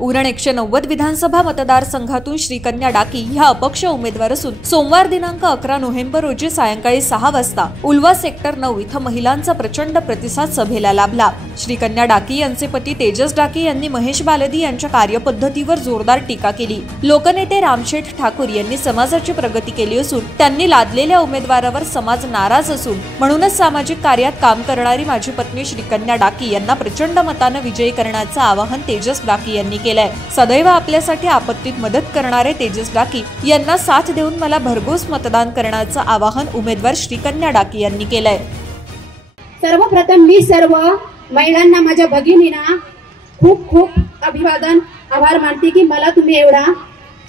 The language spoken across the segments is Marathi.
उरण 190 विधानसभा मतदारसंघातून श्रीकन्या डाकी ह्या अपक्ष उमेदवार असून सोमवार दिनांक 11 नोव्हेंबर रोजी सायंकाळी 6 वाजता उल्वा सेक्टर 9 इथं महिलांचा प्रचंड प्रतिसाद सभेला लाभला। श्रीकन्या डाकी यांचे पती तेजस डाकी यांनी महेश बालदी यांच्या कार्यपद्धतीवर जोरदार टीका केली। लोकनेते रामशेठ ठाकूर यांनी समाजाची प्रगती केली असून त्यांनी लादलेल्या उमेदवारावर समाज नाराज असून म्हणूनच सामाजिक कार्यात काम करणारी माझी पत्नी श्रीकन्या डाकी यांना प्रचंड मताने विजयी करण्याचं आवाहन तेजस डाकी यांनी केलंय। सदैव आपल्यासाठी आपत्तीत मदत करणारे तेजस डाकी यांना साथ देऊन मला भरघोस मतदान करण्याचं आवाहन उमेदवार श्रीकन्या डाकी यांनी केलंय। सर्वप्रथम मी सर्व महिलांना, माझ्या भगिनींना खूप खूप अभिवादन, आभार मानते की मला तुम्ही एवढा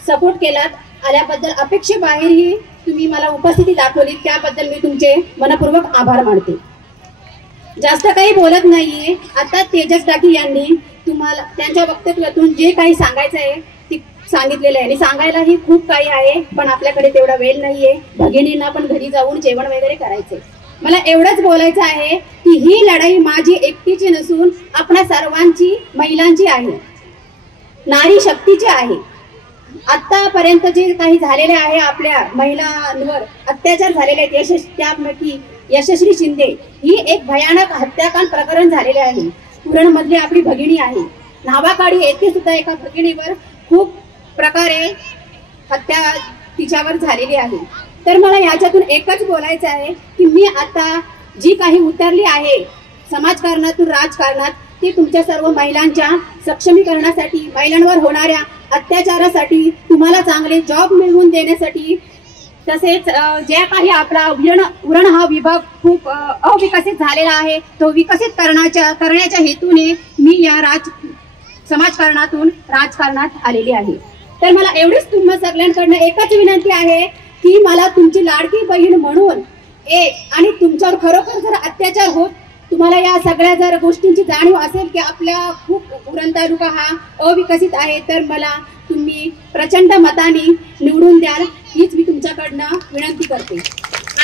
सपोर्ट केलात। आल्याबद्दल अपेक्षेबाहेरही तुम्ही मला उपस्थिती दाखवली, त्याबद्दल मी तुमचे मनपूर्वक आभार मानते। जास्त काही बोलत नाहीये। आता तेजस डाकी यांनी तुम्हाला त्यांच्या वक्तव्यातून जे काही सांगायचं आहे ते सांगितलेलं आहे आणि सांगायलाही खूप काही आहे, पण आपल्याकडे तेवढा वेळ नाहीये। भगिनींना पण घरी जाऊन जेवण वगैरे करायचंय। मला एवढंच बोलायचं आहे की ही लढाई माझी एकटीची नसून आपल्या सर्वांची, महिलांची आहे, नारी शक्तीची आहे। आतापर्यंत जे काही झालेले आहे, आपल्या महिलांवर अत्याचार झालेले आहेत, त्यापैकी यशस्वी शिंदे ही एक भयानक हत्याकांड प्रकरण झालेले आहे। उरण मधली आपली भगिनी आहे, नावाकाडी येथे सुद्धा एका भगिनीवर खूप प्रकारे हत्या तिच्यावर झालेली आहे। तर मला याच्यातून एकच बोलायचं आहे की मी आता जी काही उतरली आहे समाजकारणातून राजकारणात, ती तुमच्या सर्व महिलांच्या सक्षमीकरणासाठी, महिलांवर होणाऱ्या अत्याचारासाठी, तुम्हाला चांगले जॉब मिळवून देण्यासाठी, तसेच जे काही आपला उरण हा विभाग खूप अविकसित झालेला आहे तो विकसित करण्याच्या हेतूने मी या समाजकारणातून राजकारणात आलेली आहे। तर मला एवढीच तुम्हा सगळ्यांकडनं एकच विनंती आहे की मला तुमची लाडकी बहीण म्हणून आणि तुमच्यावर खरोखर जर अत्याचार होत, तुम्हाला या सगळ्या जर गोष्टींची जाणीव असेल की आपल्या खूप उरण तालुका हा अविकसित आहे, तर मला तुम्ही प्रचंड मताने निवडून द्याल हीच मी तुमच्याकडनं विनंती करते।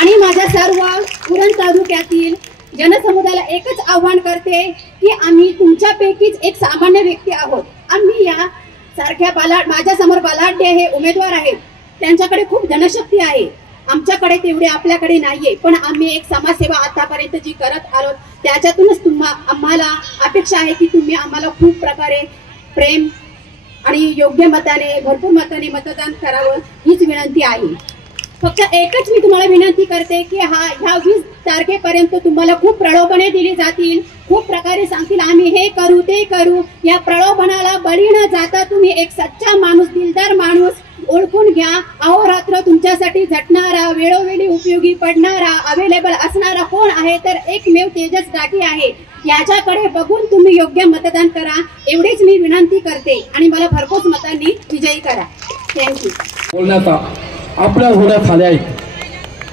आणि माझ्या सर्व उरण तालुक्यातील जनसमुदायाला एकच आव्हान करते की आम्ही तुमच्यापैकीच एक सामान्य व्यक्ती आहोत। आम्ही या सारख्या माझ्या समोर बलाढ्य हे उमेदवार आहेत, त्यांच्याकडे खूप जनशक्ती आहे, आमच्याकडे तेवढे आपल्याकडे नाहीये, पण आम्ही एक समाजसेवा आतापर्यंत जी करत आलो त्याच्यातूनच आम्हाला अपेक्षा आहे की तुम्ही आम्हाला खूप प्रकारे प्रेम आणि योग्य मताने, भरपूर मताने मतदान करावं हीच विनंती आहे। फक्त एकच मी तुम्हाला विनंती करते की ह्या 20 तारखेपर्यंत तुम्हाला खूप प्रलोभने दिली जातील, खूप प्रकारे सांगतील आम्ही हे करू ते करू। या प्रलोभनाला बळी न जाता तुम्ही एक सच्चा माणूस, दिलदार माणूस ओळखून घ्या। अहोरात्र तुमच्यासाठी झटणारा, वेळोवेळी उपयोगी पडणारा, अवेलेबल असणारा कोण आहे तर एकमेव तेजस डाकी आहे। याच्याकडे बघून तुम्ही योग्य मतदान करा, एवढीच मी विनंती करते आणि मला भरघोस मतांनी विजयी करा। थँक्यू। बोलण्याचा आपल्या घोड्यात आले आहेत,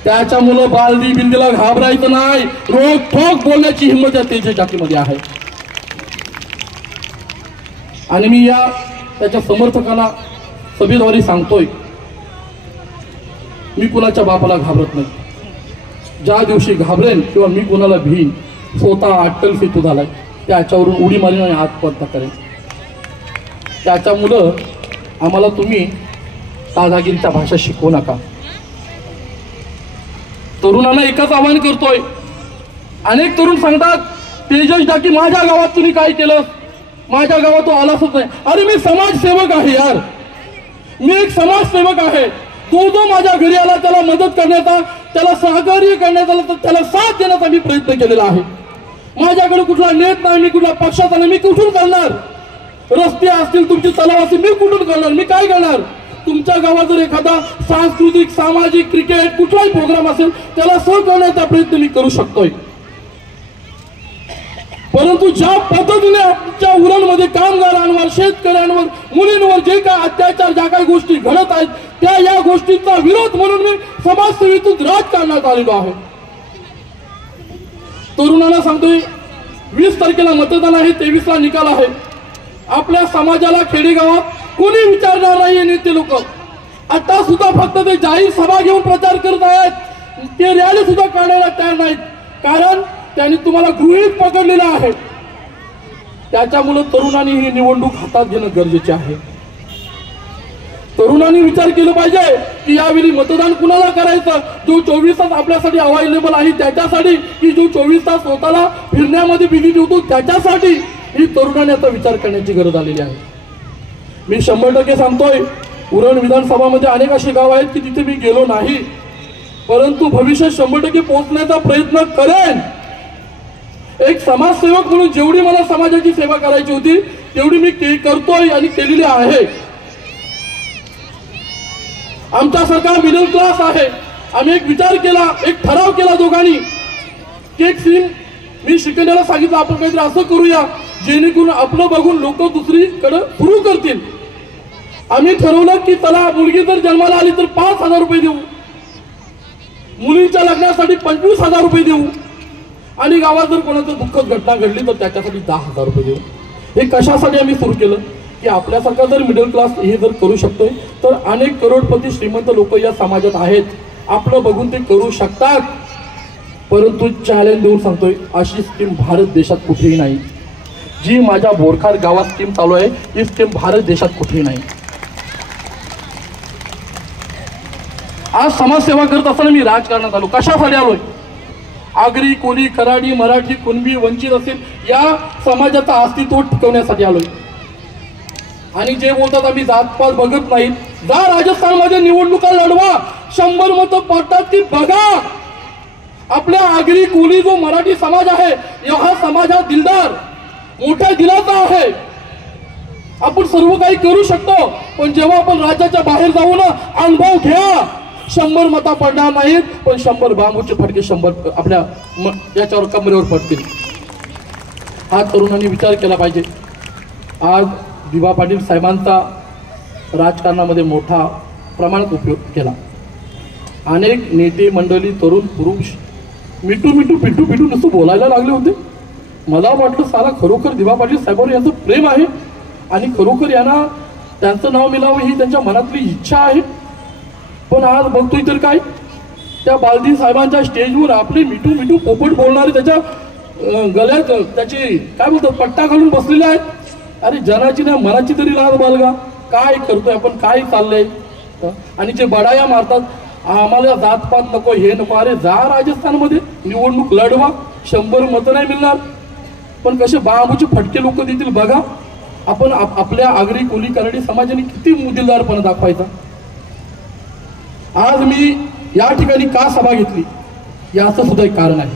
त्याच्यामुळे बालदी बिंदीला घाबरायचं नाही, रोख ठोक बोलण्याची हिंमत या तेजस डाकीमध्ये आहे। आणि मी त्याच्या समर्थकांना सभेद्वारे सांगतोय, मी कुणाच्या बापाला घाबरत नाही। ज्या दिवशी घाबरेन किंवा मी कुणाला भीन, स्वतः अट्टल सेतू झालाय त्याच्यावरून उडी मारीन आणि आत्महत्या करेन। त्याच्यामुळं आम्हाला तुम्ही दादागिरीच्या भाषा शिकवू नका। तरुणांना एकच आवाहन करतोय, अनेक तरुण सांगतात तेजस डाकी माझ्या गावात तुम्ही काय केलं, माझ्या गावात तो आलाच नाही। अरे मी समाजसेवक आहे यार, मी एक समाजसेवक आहे। जो माझ्या घरी आला त्याला मदत करण्याचा, त्याला सहकार्य करण्याचा, त्याला साथ देण्याचा मी प्रयत्न केलेला आहे। माझ्याकडे कुठला नेत नाही, मी कुठल्या पक्षाचा नाही, मी कुठून करणार? रस्ते असतील, तुमची तलाव असतील, मी कुठून करणार? मी काय करणार? तुमच्या गावात जर एखादा सांस्कृतिक, सामाजिक, क्रिकेट कुठलाही प्रोग्राम असेल त्याला सह करण्याचा प्रयत्न मी करू शकतोय। परंतु ज्या पद्धतीने आमच्या उरणमध्ये कामगारांवर, शेतकऱ्यांवर, मुलींवर जे काय अत्याचार, ज्या काही गोष्टी घडत आहेत त्या या गोष्टींचा विरोध म्हणून मी समाजसेवेतून राजकारणात आलेलो आहे। तरुणांना सांगतोय 20 तारखेला मतदान आहे, 23ला निकाल आहे। आपल्या समाजाला खेडेगावात कोणी विचारणार नाही नेते लोक। आता सुद्धा फक्त ते जाहीर सभा घेऊन प्रचार करत आहेत, ते रॅली सुद्धा काढायला तयार नाहीत, कारण त्यांनी तुम्हाला गृहीत पकडलेलं आहे। त्याच्यामुळे तरुणांनी ही निवडणूक हातात घेणं गरजेचे आहे. तरुणांनी विचार केला पाहिजे की यावेळी मतदान कुणाला करायचं, जो 24 तास आपल्यासाठी अवेलेबल आहे त्याच्यासाठी, की जो 24 तास स्वतःला फिरण्यामध्ये बिझी ठेवतो त्याच्यासाठी. ही तरुणांनी आता विचार करण्याची गरज आलेली आहे. मी 100% सांगतोय, उरण विधानसभामध्ये अनेक अशी गाव आहेत की तिथे मी गेलो नाही, परंतु भविष्यात 100% पोहोचण्याचा प्रयत्न करेन. एक समाजसेवक म्हणून जेवढी मला समाजाची सेवा करायची होती तेवढी मी करतोय आणि केलेली आहे. आमच्यासारखा मिडल क्लास आहे. आम्ही एक विचार केला, एक ठराव केला दोघांनी की एक सीम मी श्रीकंठला सांगितलं आपण काहीतरी असं करूया जेणेकरून आपलं बघून लोक दुसरीकडे सुरू करतील. आम्ही ठरवलं की चला मुलगी जर जन्माला आली तर 5,000 रुपये देऊ, मुलींच्या लग्नासाठी 25,000 रुपये देऊ आणि गावात जर कोणाचं दुःखद घटना घडली तर त्याच्यासाठी 10,000 रुपये देऊ. हे कशासाठी आम्ही सुरू केलं की आपल्यासारखा जर मिडल क्लास हे जर करू शकतोय तर अनेक करोडपती श्रीमंत लोक या समाजात आहेत, आपलं बघून ते करू शकतात. परंतु चॅलेंज देऊन सांगतोय, अशी स्कीम भारत देशात कुठेही नाही. जी माझ्या बोरखार गावात स्कीम चालू आहे ही स्कीम भारत देशात कुठेही नाही. आज समाजसेवा करत असताना मी राजकारणात आलो. कशासाठी आलोय? आगरी, कोली, कराडी, मराठी, कुणबी, वंचित असेल या समाजाचं अस्तित्व टिकवण्यासाठी आलोय. आणि जे बोलतात आम्ही जातपात बघत नाहीत, जा राजस्थानमध्ये निवडणुका लढवा, 100 मतं पडतात की बघा. आपल्या आगरी, कोली जो मराठी समाज आहे हा समाज हा दिलदार, मोठ्या दिलाचा आहे. आपण सर्व काही करू शकतो, पण जेव्हा आपण राज्याच्या बाहेर जाऊ ना, अनुभव घ्या. 100 मतं पडणार नाहीत, पण 100 बांबूचे फटके 100 आपल्या याच्यावर कमरेवर पडतील. हा तरुणांनी विचार केला पाहिजे. आज दिवा पाटील साहेबांचा राजकारणामध्ये मोठा प्रमाणात उपयोग केला. अनेक नेते मंडळी, तरुण पुरुष मिठू मिठू पिटू पिटू नुसतं बोलायला लागले होते. मला वाटलं साला खरोखर दिवा पाटील साहेबांवर यांचं प्रेम आहे आणि खरोखर यांना त्यांचं नाव मिळावं ही त्यांच्या मनातली इच्छा आहे. पण आज बघतोय तर काय, त्या बालदी साहेबांच्या स्टेजवर आपले मिठू मिठू पोपट बोलणारे त्याच्या गळ्यात त्याची काय बोलतात पट्टा घालून बसलेले आहेत. अरे जनाची नाही मनाची तरी लाज बाळगा, काय करतोय आपण, काय चाललंय. आणि जे बडाया मारतात आम्हाला जातपात नको, हे नको. अरे जा राजस्थानमध्ये निवडणूक लढवा, 100 मतं नाही मिळणार पण कसे बांबूचे फटके लोक देतील बघा. आपण आपल्या आगरी, कोली, कराडी समाजाने किती मुदिलदारपणा दाखवायचा. आज मी या ठिकाणी का सभा घेतली याचं सुद्धा एक कारण आहे.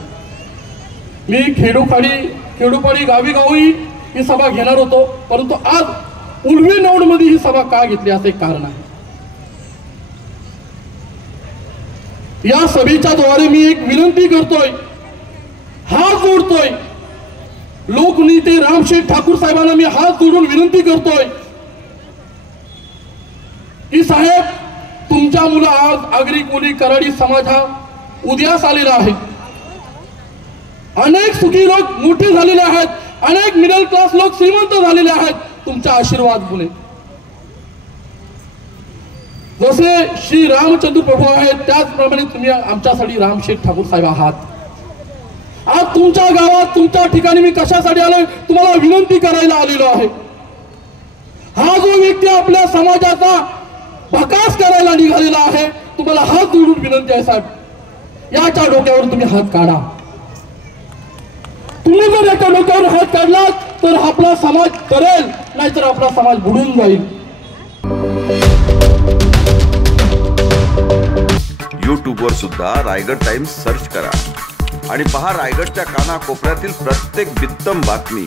मी खेडोपाडी गावी गावी ही सभा घेणार होतो, परंतु आज उलवे नौडमध्ये ही सभा का घेतली असं एक कारण आहे. या सभेच्या द्वारे मी एक विनंती करतोय, हात जोडतोय, लोकनेते रामशेठ ठाकूर साहेबांना मी हात जोडून विनंती करतोय की साहेब तुमच्या मुलं आज आगरी, कोली, कराडी समाज हा उदयास आलेला आहे. अनेक सुखी लोक मोठे झालेले आहेत, अनेक मिडल क्लास लोक श्रीमंत झालेले आहेत तुमच्या आशीर्वादामुळे. जसे श्री रामचंद्र प्रभू आहेत त्याचप्रमाणे तुम्ही आमच्यासाठी रामशेठ ठाकूर साहेब आहात. आज तुमच्या गावात तुमच्या ठिकाणी मी कशासाठी आलोय, तुम्हाला विनंती करायला आलेलो आहे. हा जो व्यक्ती आपल्या समाजाचा भकास करायला निघालेला आहे, तुम्हाला हात जोडून विनंती आहे साहेब, याच्या डोक्यावर तुम्ही हात काढा. तुम्ही जर याच्या डोक्यावर हात काढलात तर आपला समाज करेल, नाहीतर आपला समाज बुडून जाईल. YouTube वर सुद्धा रायगड टाइम्स सर्च करा आणि पहा रायगडच्या कानाकोपऱ्यातील प्रत्येक बित्तम बातमी.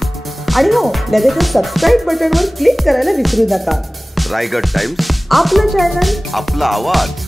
आणि हो, लगेच सबस्क्राईब बटनवर क्लिक करायला विसरू नका. रायगड टाइम्स, आपलं चॅनल, आपला आवाज.